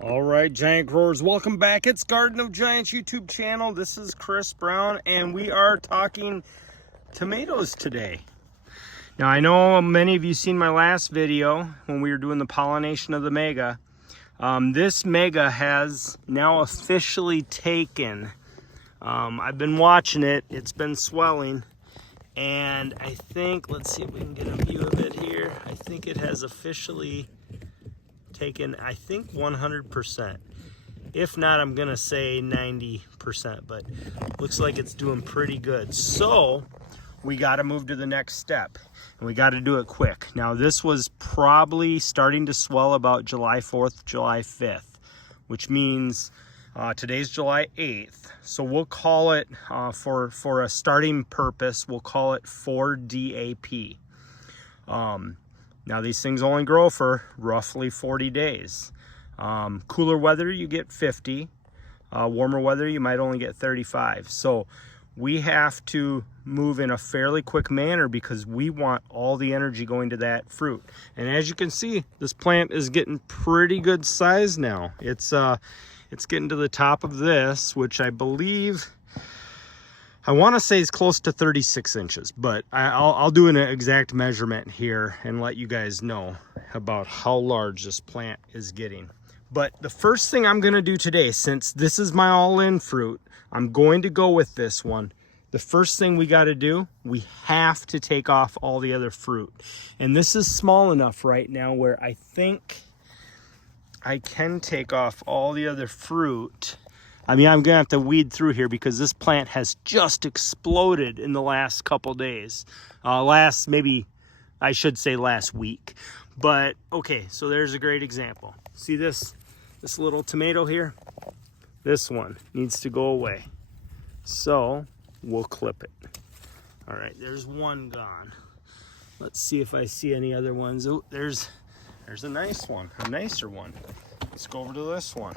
All right, Giant Growers, welcome back. It's Garden of Giants YouTube channel. This is Chris Brown, and we are talking tomatoes today. Now, I know many of you seen my last video when we were doing the pollination of the mega. This mega has now officially taken. I've been watching it. It's been swelling, and I think, let's see if we can get a view of it here. I think it has officially taken, I think, 100%. If not, I'm gonna say 90%, but looks like it's doing pretty good. So we got to move to the next step, and we got to do it quick. Now, this was probably starting to swell about July 4th, July 5th, which means today's July 8th. So we'll call it, for a starting purpose, we'll call it 4 DAP. Now, these things only grow for roughly 40 days. Cooler weather, you get 50. Warmer weather, you might only get 35. So we have to move in a fairly quick manner because we want all the energy going to that fruit. And as you can see, this plant is getting pretty good size now. It's getting to the top of this, which I believe, I want to say is close to 36 inches, but I'll do an exact measurement here and let you guys know about how large this plant is getting. But the first thing I'm going to do today, since this is my all-in fruit, I'm going to go with this one. The first thing we got to do, we have to take off all the other fruit. And this is small enough right now where I think I can take off all the other fruit. I mean, I'm gonna have to weed through here because this plant has just exploded in the last couple days. Maybe I should say last week. But okay, so there's a great example. See this little tomato here? This one needs to go away. So we'll clip it. All right, there's one gone. Let's see if I see any other ones. Oh, there's a nice one, a nicer one. Let's go over to this one.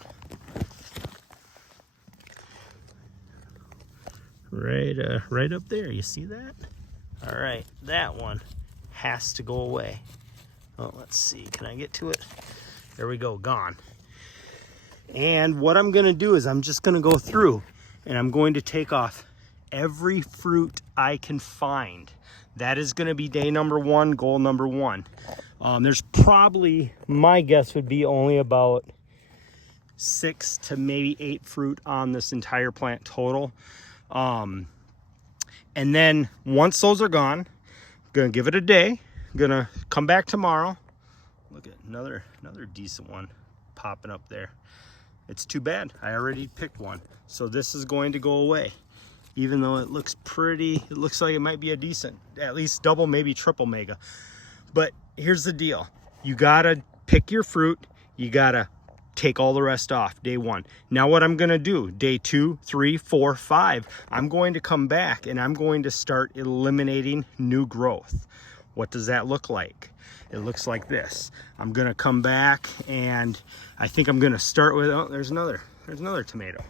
Right up there, you see that? All right, that one has to go away. Oh, let's see, can I get to it? There we go, gone. And what I'm gonna do is I'm just gonna go through and I'm going to take off every fruit I can find. That is gonna be day number one, goal number one. There's probably, my guess would be only about 6 to maybe 8 fruit on this entire plant total. And then once those are gone, I'm gonna give it a day. I'm gonna come back tomorrow. Look at another decent one popping up there. It's too bad, I already picked one. So this is going to go away. Even though it looks pretty, it looks like it might be a decent, at least double, maybe triple mega. But here's the deal. You gotta pick your fruit. You gotta take all the rest off day one. Now what I'm gonna do, day 2, 3, 4, 5, I'm going to come back and I'm going to start eliminating new growth. What does that look like? It looks like this. I'm gonna come back and I think I'm gonna start with, oh, there's another tomato.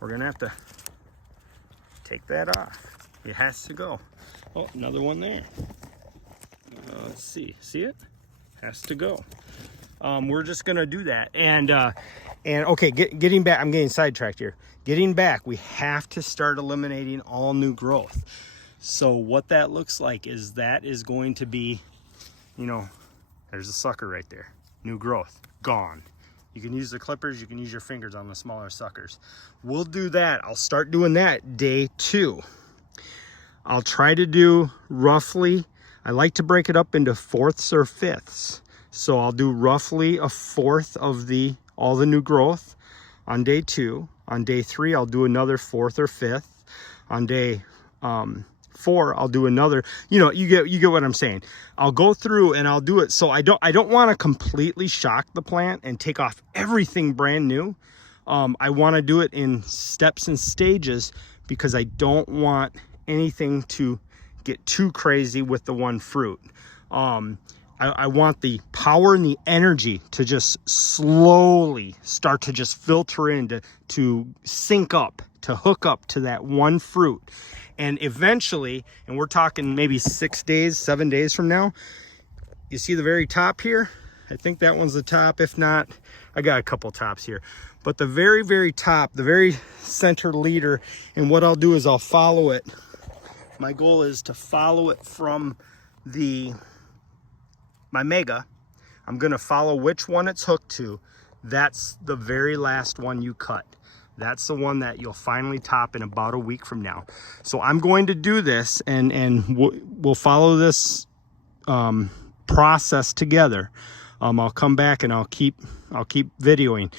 We're gonna have to take that off. It has to go. Oh, another one there. Let's see it? Has to go. We're just gonna do that. And okay, getting back, I'm getting sidetracked here. Getting back, we have to start eliminating all new growth. So what that looks like is that is going to be, you know, there's a sucker right there. New growth, gone. You can use the clippers, you can use your fingers on the smaller suckers. We'll do that. I'll start doing that day 2. I'll try to do roughly, I like to break it up into 4ths or 5ths. So I'll do roughly a 4th of all the new growth on day 2. On day 3, I'll do another 4th or 5th. On day 4, I'll do another. You know, you get what I'm saying. I'll go through and I'll do it. So I don't want to completely shock the plant and take off everything brand new. I want to do it in steps and stages because I don't want anything to get too crazy with the one fruit. I want the power and the energy to just slowly start to just filter in, to sync up, to hook up to that one fruit. And eventually, and we're talking maybe 6 days, 7 days from now, you see the very top here? I think that one's the top. If not, I got a couple tops here. But the very, very top, the very center leader, and what I'll do is I'll follow it. My goal is to follow it from my mega. I'm gonna follow which one it's hooked to. That's the very last one you cut. That's the one that you'll finally top in about a week from now. So I'm going to do this, and we'll follow this process together. I'll come back and I'll keep videoing.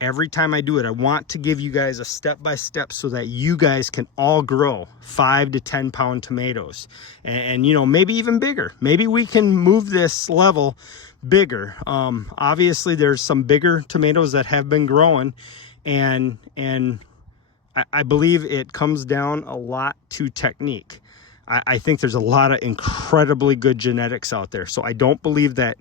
Every time I do it, I want to give you guys a step-by-step so that you guys can all grow 5 to 10 pound tomatoes, and you know, maybe even bigger. Maybe we can move this level bigger. Obviously there's some bigger tomatoes that have been growing, and I believe it comes down a lot to technique. I think there's a lot of incredibly good genetics out there, so I don't believe that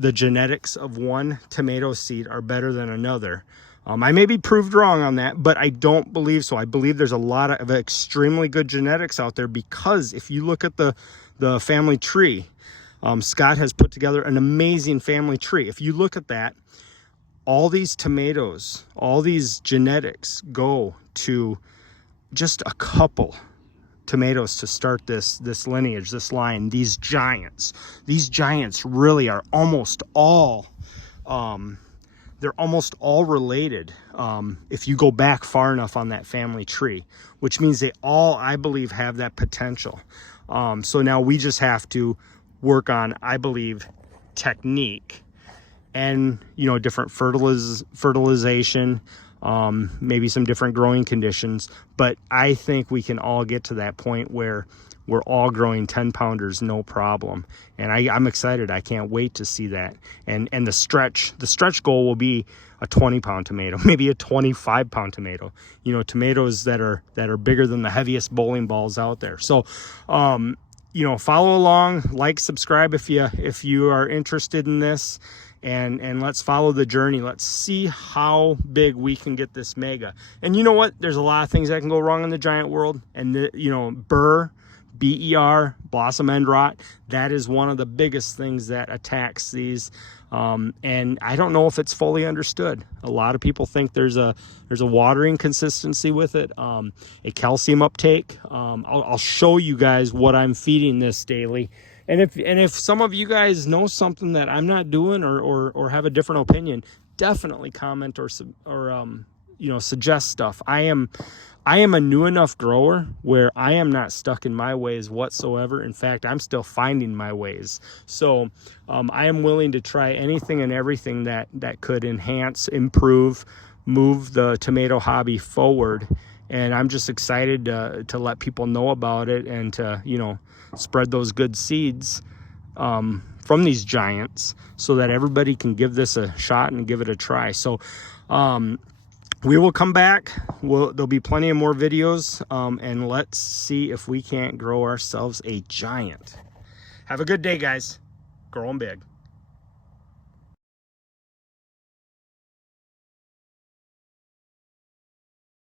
the genetics of one tomato seed are better than another. I may be proved wrong on that, but I don't believe so. I believe there's a lot of extremely good genetics out there, because if you look at the family tree, Scott has put together an amazing family tree. If you look at that, all these tomatoes, all these genetics go to just a couple tomatoes to start this lineage, this line. These giants really are almost all they're almost all related, if you go back far enough on that family tree, which means they all, I believe, have that potential. So now we just have to work on, I believe, technique, and you know, different fertilization, maybe some different growing conditions. But I think we can all get to that point where we're all growing 10 pounders, no problem. And I'm excited. I can't wait to see that. And the stretch goal will be a 20 pound tomato, maybe a 25 pound tomato, you know, tomatoes that are bigger than the heaviest bowling balls out there. So, you know, follow along, like, subscribe if you are interested in this. And let's follow the journey. Let's see how big we can get this mega. And you know what? There's a lot of things that can go wrong in the giant world. And you know, BER, B-E-R, blossom end rot, that is one of the biggest things that attacks these. And I don't know if it's fully understood. A lot of people think there's a watering consistency with it, a calcium uptake. I'll show you guys what I'm feeding this daily. And if some of you guys know something that I'm not doing, or have a different opinion, definitely comment or you know, suggest stuff. I am a new enough grower where I am not stuck in my ways whatsoever. In fact, I'm still finding my ways. So I am willing to try anything and everything that could enhance, improve, move the tomato hobby forward. And I'm just excited to let people know about it, and to, you know, spread those good seeds from these giants, so that everybody can give this a shot and give it a try. So we will come back. There'll be plenty of more videos, and let's see if we can't grow ourselves a giant. Have a good day, guys. Grow 'em big.